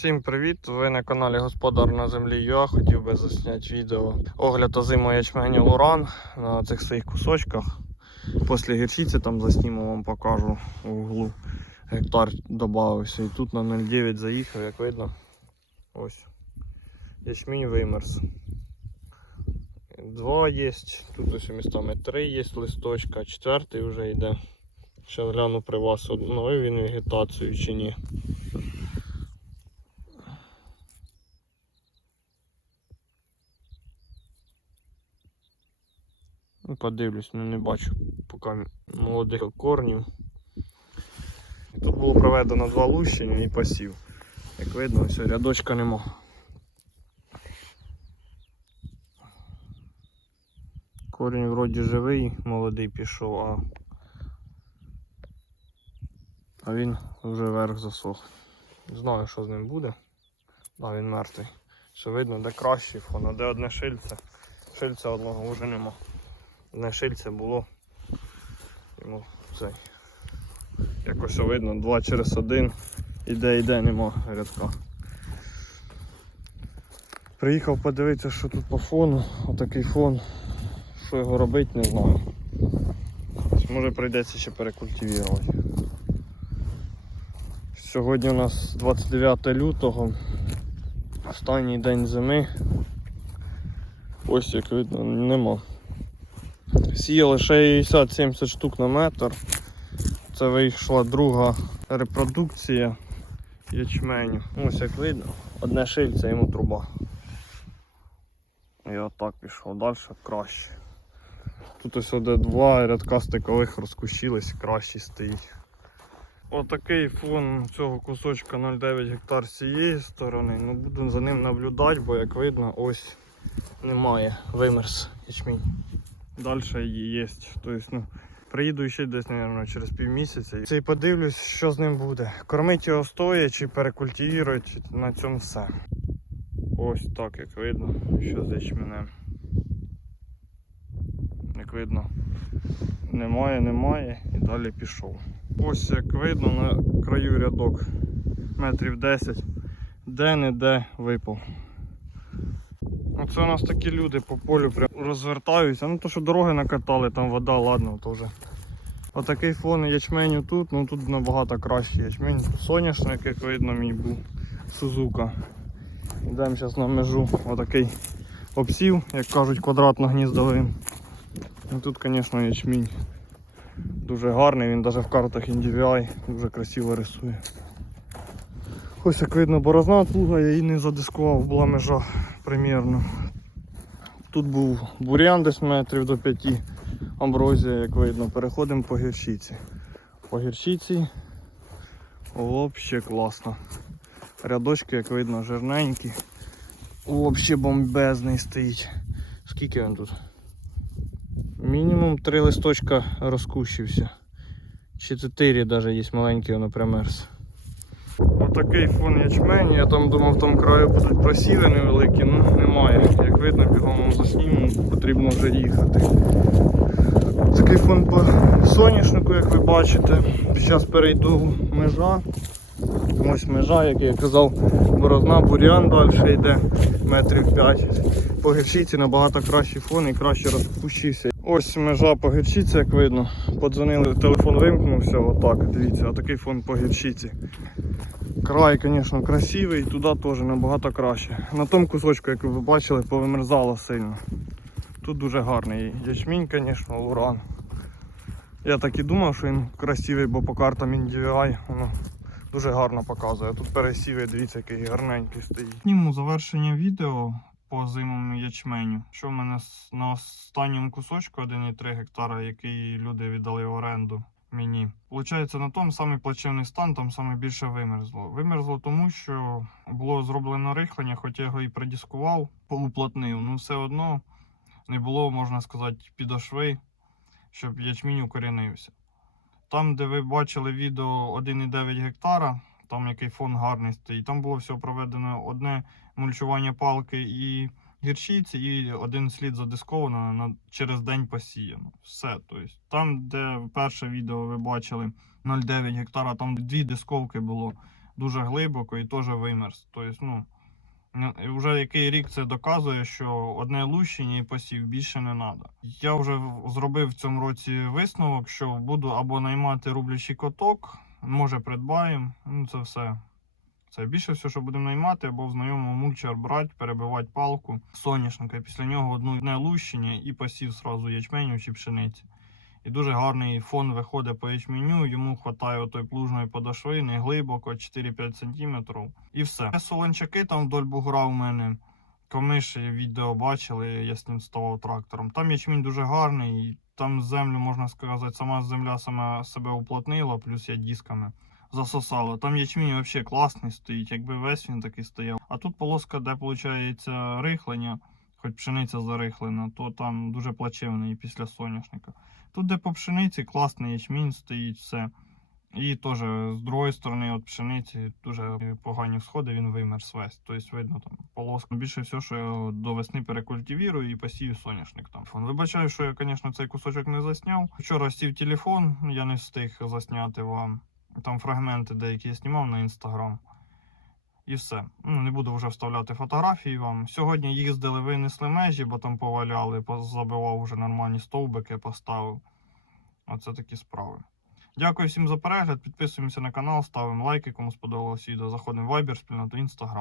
Всім привіт! Ви на каналі Господар на землі ЮА. Хотів би засняти відео огляд озимої ячменю Луран на цих своїх кусочках. Після гірчиці там засніму вам покажу у углу. Гектар додався. І тут на 0,9 заїхав, як видно. Ось. Ячмінь вимерз. Два є, тут ось містами три є листочка, четвертий вже йде. Ще гляну при вас одною він вегетацію чи ні. Ну, подивлюсь, ну не бачу поки молодих корнів. Тут було проведено два лущення і посів. Як видно, ось рядочка нема. Корінь вроді живий, молодий пішов, а, а він вже верх засох. Знаю, що з ним буде. Да, він мертвий. Що видно, де кращий фон, а де одне шильце. Шильця одного вже нема. Одне шильце було. Йому цей. Якось видно, два через один. Іде, іде, нема рядка. Приїхав подивитися, що тут по фону. Отакий фон. Що його робити, не знаю. Може прийдеться ще перекультивувати. Сьогодні у нас 29 лютого, останній день зими. Ось як видно, нема. Сіяли 60-70 штук на метр. Це вийшла друга репродукція ячменю. Ось як видно, одне шильце йому труба. І отак пішов, далі краще. Тут ось де два рядка стикових розкущились, кращий стоїть. Отакий фон цього кусочка 0,9 гектар з цієї сторони. Ну, буду за ним наблюдати, бо як видно, ось немає. Вимерз ячмінь. Далі є. Тобто, ну, приїду ще десь, мабуть, через півмісяця. І подивлюсь, що з ним буде. Кормить його стоя чи перекультивувати, на цьому все. Ось так, як видно, що з ячменем. Як видно, немає, немає і далі пішов. Ось як видно на краю рядок метрів 10, де-не-де випав. Оце у нас такі люди по полю прям розвертаються. Ну то що дороги накатали, там вода, ладно, вже. Отакий фон ячменю тут, ну тут набагато кращий ячмень. Соняшник, як видно, мій був Сузука. Йдемо зараз на межу. Отакий обсів, як кажуть, квадратно-гніздовим. Ну Тут, звісно, ячмінь дуже гарний, він навіть в картах NDVI дуже красиво рисує. Ось як видно борозна плуга, я її не задискував, була межа примірно. Тут був бур'ян десь метрів до 5, амброзія, як видно, переходимо по гірчиці. По гірчиці взагалі класно. Рядочки, як видно, жирненькі. Взагалі бомбезний стоїть. Скільки він тут? Мінімум три листочка розкущився. Чи чотири навіть є маленький, воно примерз. Отакий фон ячмені, я там думав, там краю будуть просіли невеликі, ну немає. Як видно, бігом засніму, потрібно вже їхати. Такий фон по соняшнику, як ви бачите. Зараз перейду межа. Ось межа, як я казав, борозна, бур'ян далі йде метрів 5. По гірчиці набагато кращий фон і краще розпущився. Ось межа по гірчиці, як видно. Подзвонили, телефон вимкнувся, отак, дивіться, отакий фон по гірчиці. Край, звісно, красивий, туди теж набагато краще. На тому кусочку, як ви бачили, повимерзало сильно. Тут дуже гарний ячмінь, звісно, уран. Я так і думав, що він красивий, бо по картам NDVI воно дуже гарно показує. Тут пересіви, дивіться, який гарненький стоїть. Зніму завершення відео по зимому ячменю. Що в мене на останньому кусочку 1,3 гектара, який люди віддали в оренду мені. Получається, на тому самий плачевний стан, там саме більше вимерзло. Вимерзло тому, що було зроблено рихлення, хоч я його і придіскував, поуплотнив, ну все одно не було, можна сказати, підошви, щоб ячмінь укорінився. Там, де ви бачили відео 1,9 гектара, там який фон гарний стоїть, там було все проведено одне мульчування палки і гірчиці, і один слід задисковано на, через день посіяно. Все. Тобто, там, де перше відео ви бачили 0,9 гектара, там дві дисковки було дуже глибоко і теж вимерз. Тобто, ну, вже який рік це доказує, що одне лущення і посів більше не треба. Я вже зробив в цьому році висновок, що буду або наймати рублячий коток, може придбаємо. Ну це все. Це більше все, що будемо наймати, або в знайомого мульчер брати, перебивати палку соняшника. Після нього одну одне лущення і посів сразу ячменю чи пшениці. І дуже гарний фон виходить по ячменю, йому вистачає отої плужної подошви, не глибоко, 4-5 см. І все. Солончаки там вдоль бугра у мене. Комиші відео бачили, я з ним ставав трактором. Там ячмінь дуже гарний, і там землю, можна сказати, сама земля сама себе уплотнила, плюс я дисками засосала. Там ячмінь взагалі класний стоїть, якби весь він такий стояв. А тут полоска, де виходить рихлення, хоч пшениця зарихлена, то там дуже плачевний після соняшника. Тут, де по пшениці, класний ячмінь стоїть, все. І теж з другої сторони, от пшениці дуже погані всходи, він вимерз весь. Тобто видно там полоска. Більше всього, що я до весни перекультивірую і посію соняшник там. Вибачаю, що я, звісно, цей кусочок не засняв. Вчора сів телефон, я не встиг засняти вам. Там фрагменти деякі я знімав на інстаграм. І все. Ну, не буду вже вставляти фотографії вам. Сьогодні їздили, винесли межі, бо там поваляли, забивав вже нормальні стовбики, поставив. Оце такі справи. Дякую всім за перегляд. Підписуємося на канал, ставимо лайки, кому сподобалось відео. Заходимо в Viber, спільноту Instagram.